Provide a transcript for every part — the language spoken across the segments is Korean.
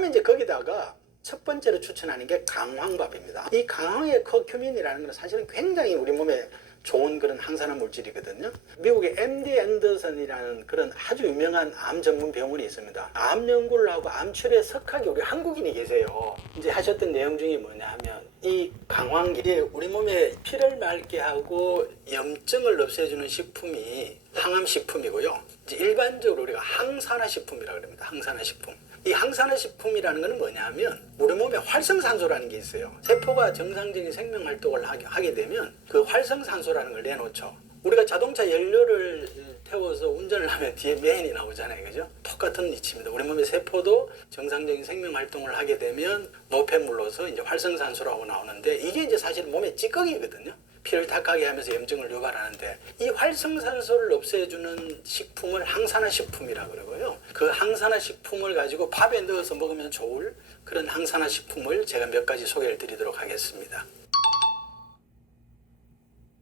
다음에 이제 거기다가 첫 번째로 추천하는 게 강황밥입니다. 이 강황의 커큐민이라는 것은 사실은 굉장히 우리 몸에 좋은 그런 항산화 물질이거든요. 미국의 MD 앤더슨이라는 그런 아주 유명한 암 전문 병원이 있습니다. 암 연구를 하고 암 치료에 석학이 우리 한국인이 계세요. 이제 하셨던 내용 중에 뭐냐 하면 이 강황이 우리 몸에 피를 맑게 하고 염증을 없애주는 식품이 항암식품이고요. 이제 일반적으로 우리가 항산화식품이라고 합니다. 항산화식품. 이 항산화식품이라는 것은 뭐냐 하면 우리 몸에 활성산소라는 게 있어요. 세포가 정상적인 생명활동을 하게 되면 그 활성산소라는 걸 내놓죠. 우리가 자동차 연료를 태워서 운전을 하면 뒤에 메인이 나오잖아요. 그죠? 똑같은 이치입니다. 우리 몸의 세포도 정상적인 생명활동을 하게 되면 노폐물로서 이제 활성산소라고 나오는데 이게 이제 사실 몸의 찌꺼기거든요. 피를 탁하게 하면서 염증을 유발하는데 이 활성산소를 없애주는 식품을 항산화식품이라고 그러고요. 그 항산화식품을 가지고 밥에 넣어서 먹으면 좋을 그런 항산화식품을 제가 몇 가지 소개를 드리도록 하겠습니다.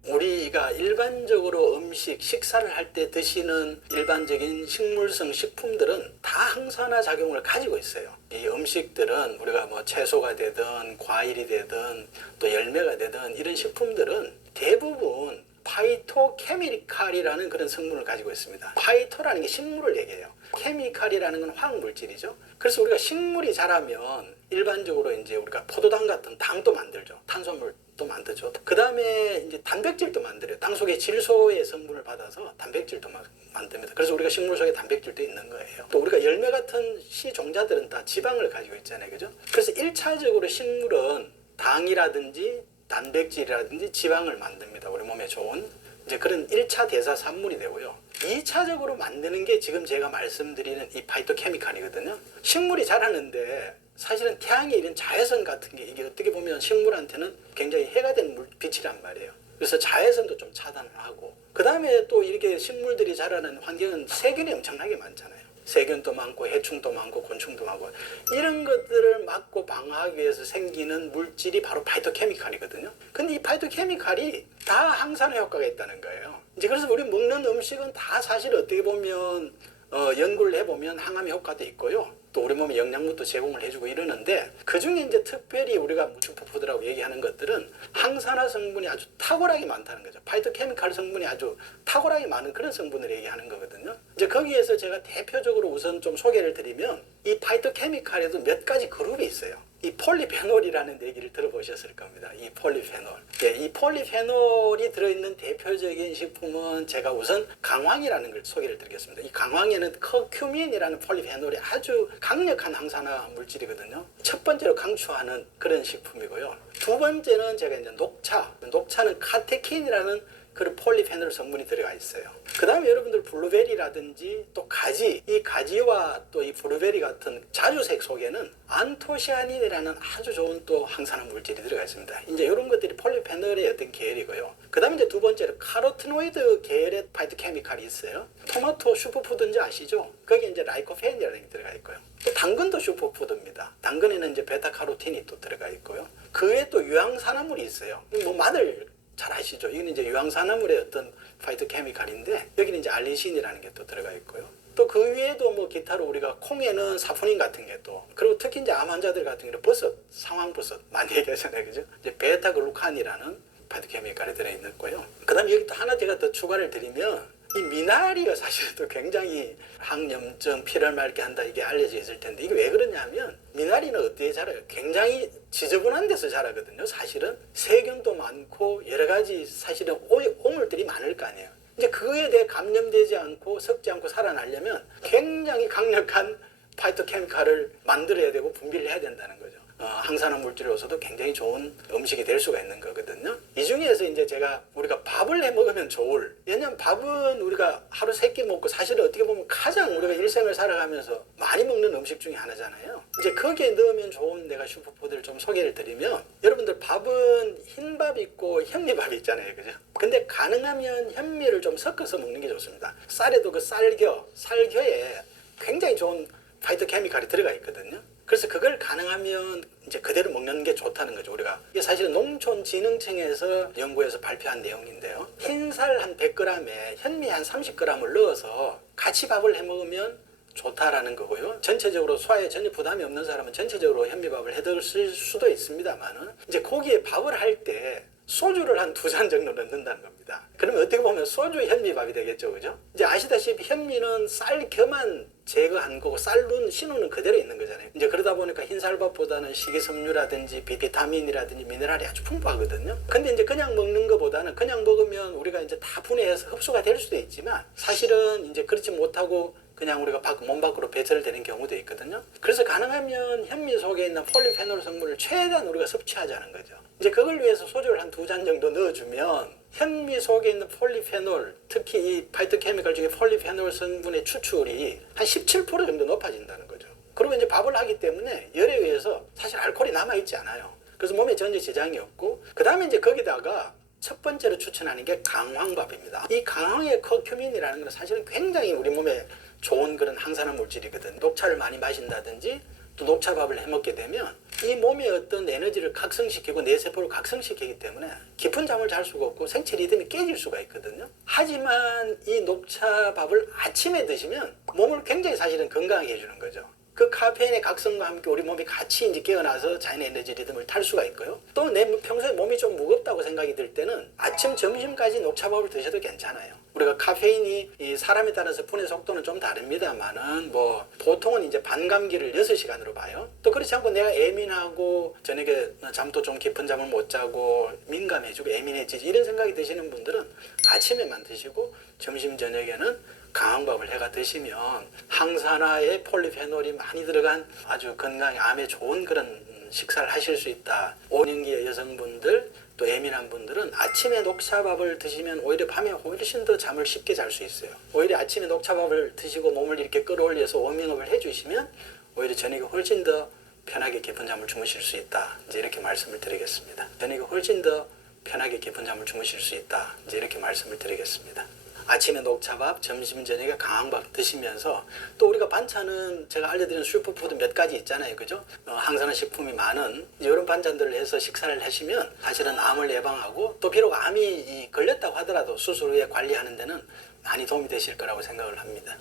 우리가 일반적으로 음식, 식사를 할 때 드시는 일반적인 식물성 식품들은 다 항산화 작용을 가지고 있어요. 이 음식들은 우리가 뭐 채소가 되든 과일이 되든 또 열매가 되든 이런 식품들은 대부분 파이토케미칼이라는 그런 성분을 가지고 있습니다. 파이토라는 게 식물을 얘기해요. 케미칼이라는 건 화학물질이죠. 그래서 우리가 식물이 자라면 일반적으로 이제 우리가 포도당 같은 당도 만들죠. 탄수화물도 만들죠. 그 다음에 이제 단백질도 만들어요. 땅 속에 질소의 성분을 받아서 단백질도 만듭니다. 그래서 우리가 식물 속에 단백질도 있는 거예요. 또 우리가 열매 같은 씨 종자들은 다 지방을 가지고 있잖아요. 그죠? 그래서 1차적으로 식물은 당이라든지 단백질이라든지 지방을 만듭니다. 우리 몸에 좋은 이제 그런 1차 대사 산물이 되고요. 2차적으로 만드는 게 지금 제가 말씀드리는 이 파이토케미칼이거든요. 식물이 자라는데 사실은 태양의 이런 자외선 같은 게 이게 어떻게 보면 식물한테는 굉장히 해가 되는 빛이란 말이에요. 그래서 자외선도 좀 차단을 하고 그 다음에 또 이렇게 식물들이 자라는 환경은 세균이 엄청나게 많잖아요. 세균도 많고 해충도 많고 곤충도 많고 이런 것들을 막고 방어하기 위해서 생기는 물질이 바로 파이토케미칼이거든요. 근데 이 파이토케미칼이 다 항산화 효과가 있다는 거예요. 이제 그래서 우리 먹는 음식은 다 사실 어떻게 보면 연구를 해보면 항암 효과도 있고요. 또 우리 몸에 영양분도 제공을 해주고 이러는데 그중에 이제 특별히 우리가 슈퍼푸드라고 얘기하는 것들은 항산화 성분이 아주 탁월하게 많다는 거죠. 파이토케미칼 성분이 아주 탁월하게 많은 그런 성분을 얘기하는 거거든요. 이제 거기에서 제가 대표적으로 우선 좀 소개를 드리면 이 파이토케미칼에도 몇 가지 그룹이 있어요. 이 폴리페놀이라는 얘기를 들어보셨을 겁니다. 이 폴리페놀. 예, 이 폴리페놀이 들어있는 대표적인 식품은 제가 우선 강황이라는 걸 소개를 드리겠습니다. 이 강황에는 커큐민이라는 폴리페놀이 아주 강력한 항산화 물질이거든요. 첫 번째로 강추하는 그런 식품이고요. 두 번째는 제가 이제 녹차. 녹차는 카테킨이라는 그런 폴리페놀 성분이 들어가 있어요. 그 다음에 여러분들 블루베리라든지 또 가지, 이 가지와 또 이 블루베리 같은 자주색 속에는 안토시아닌이라는 아주 좋은 또 항산화 물질이 들어가 있습니다. 이제 이런 것들이 폴리페놀의 어떤 계열이고요. 그 다음에 이제 두 번째로 카로티노이드 계열의 파이토케미칼이 있어요. 토마토 슈퍼푸드인지 아시죠? 거기 이제 라이코펜이라는 게 들어가 있고요. 또 당근도 슈퍼푸드입니다. 당근에는 이제 베타카로틴이 또 들어가 있고요. 그 외에 또 유황산화물이 있어요. 뭐 마늘 잘 아시죠? 이건 이제 유황산화물의 어떤 파이토케미칼인데 여기는 이제 알리신이라는 게 또 들어가 있고요. 또 그 위에도 뭐 기타로 우리가 콩에는 사포닌 같은 게 또 그리고 특히 이제 암 환자들 같은 경우는 버섯, 상황버섯 많이 얘기하잖아요. 그죠? 이제 베타글루칸이라는 파이토케미칼이 들어있고요. 그 다음에 여기 또 하나 제가 더 추가를 드리면 이 미나리가 사실 또 굉장히 항염증, 피를 맑게 한다 이게 알려져 있을 텐데 이게 왜 그러냐면 미나리는 어디에 자라요? 굉장히 지저분한 데서 자라거든요. 사실은 세균도 많고 여러 가지 사실은 오물들이 많을 거 아니에요. 이제 그거에 대해 감염되지 않고 섞지 않고 살아나려면 굉장히 강력한 파이토케미칼을 만들어야 되고 분비를 해야 된다는 거죠. 항산화 물질로서도 굉장히 좋은 음식이 될 수가 있는 거거든요. 이 중에서 이제 제가 우리가 밥을 해 먹으면 좋을. 왜냐면 밥은 우리가 하루 3끼 먹고 사실은 어떻게 보면 가장 우리가 일생을 살아가면서 많이 먹는 음식 중에 하나잖아요. 이제 거기에 넣으면 좋은 내가 슈퍼푸드를 좀 소개를 드리면 여러분들 밥은 흰밥 있고 현미밥 있잖아요. 그죠? 근데 가능하면 현미를 좀 섞어서 먹는 게 좋습니다. 쌀에도 그 쌀겨에 굉장히 좋은 파이토케미칼이 들어가 있거든요. 그래서 그걸 가능하면 이제 그대로 먹는 게 좋다는 거죠. 우리가 이게 사실은 농촌진흥청에서 연구해서 발표한 내용인데요. 흰쌀 한 100g에 현미 한 30g을 넣어서 같이 밥을 해 먹으면 좋다라는 거고요. 전체적으로 소화에 전혀 부담이 없는 사람은 전체적으로 현미밥을 해드실 수도 있습니다만은 이제 거기에 밥을 할 때 소주를 한 2잔 정도 넣는다는 겁니다. 그러면 어떻게 보면 소주 현미밥이 되겠죠, 그죠? 이제 아시다시피 현미는 쌀 겨만 제거한 거고 쌀룬 신우는 그대로 있는 거잖아요. 이제 그러다 보니까 흰쌀밥보다는 식이섬유라든지 비타민이라든지 미네랄이 아주 풍부하거든요. 근데 이제 그냥 먹는 것보다는 그냥 먹으면 우리가 이제 다 분해해서 흡수가 될 수도 있지만 사실은 이제 그렇지 못하고 그냥 우리가 몸 밖으로 배설되는 경우도 있거든요. 그래서 가능하면 현미 속에 있는 폴리페놀 성분을 최대한 우리가 섭취하자는 거죠. 이제 그걸 위해서 소주를 한 2잔 정도 넣어주면 현미 속에 있는 폴리페놀, 특히 이 파이토케미컬 중에 폴리페놀 성분의 추출이 한 17% 정도 높아진다는 거죠. 그리고 이제 밥을 하기 때문에 열에 의해서 사실 알코올이 남아있지 않아요. 그래서 몸에 전혀 지장이 없고, 그 다음에 이제 거기다가 첫 번째로 추천하는 게 강황밥입니다. 이 강황의 커큐민이라는 건 사실은 굉장히 우리 몸에 좋은 그런 항산화 물질이거든. 녹차를 많이 마신다든지 또 녹차밥을 해먹게 되면 이 몸의 어떤 에너지를 각성시키고 뇌세포를 각성시키기 때문에 깊은 잠을 잘 수가 없고 생체 리듬이 깨질 수가 있거든요. 하지만 이 녹차밥을 아침에 드시면 몸을 굉장히 사실은 건강하게 해주는 거죠. 그 카페인의 각성과 함께 우리 몸이 같이 이제 깨어나서 자연의 에너지 리듬을 탈 수가 있고요. 또 내 평소에 몸이 좀 무겁다고 생각이 들 때는 아침, 점심까지 녹차밥을 드셔도 괜찮아요. 우리가 카페인이 이 사람에 따라서 분해 속도는 좀 다릅니다만은 뭐 보통은 이제 반감기를 6시간으로 봐요. 또 그렇지 않고 내가 예민하고 저녁에 잠도 좀 깊은 잠을 못 자고 민감해지고 예민해지지 이런 생각이 드시는 분들은 아침에만 드시고 점심, 저녁에는 강황밥을 해가 드시면 항산화에 폴리페놀이 많이 들어간 아주 건강에 암에 좋은 그런 식사를 하실 수 있다. 오년기의 여성분들 또 예민한 분들은 아침에 녹차밥을 드시면 오히려 밤에 훨씬 더 잠을 쉽게 잘 수 있어요. 오히려 아침에 녹차밥을 드시고 몸을 이렇게 끌어올려서 워밍업을 해주시면 오히려 저녁에 훨씬 더 편하게 깊은 잠을 주무실 수 있다. 이제 이렇게 말씀을 드리겠습니다. 저녁에 훨씬 더 편하게 깊은 잠을 주무실 수 있다. 이제 이렇게 말씀을 드리겠습니다. 아침에 녹차밥, 점심, 저녁에 강황밥 드시면서 또 우리가 반찬은 제가 알려드린 슈퍼푸드 몇 가지 있잖아요. 그죠? 항산화 식품이 많은 이런 반찬들을 해서 식사를 하시면 사실은 암을 예방하고 또 비록 암이 걸렸다고 하더라도 수술 후에 관리하는 데는 많이 도움이 되실 거라고 생각을 합니다.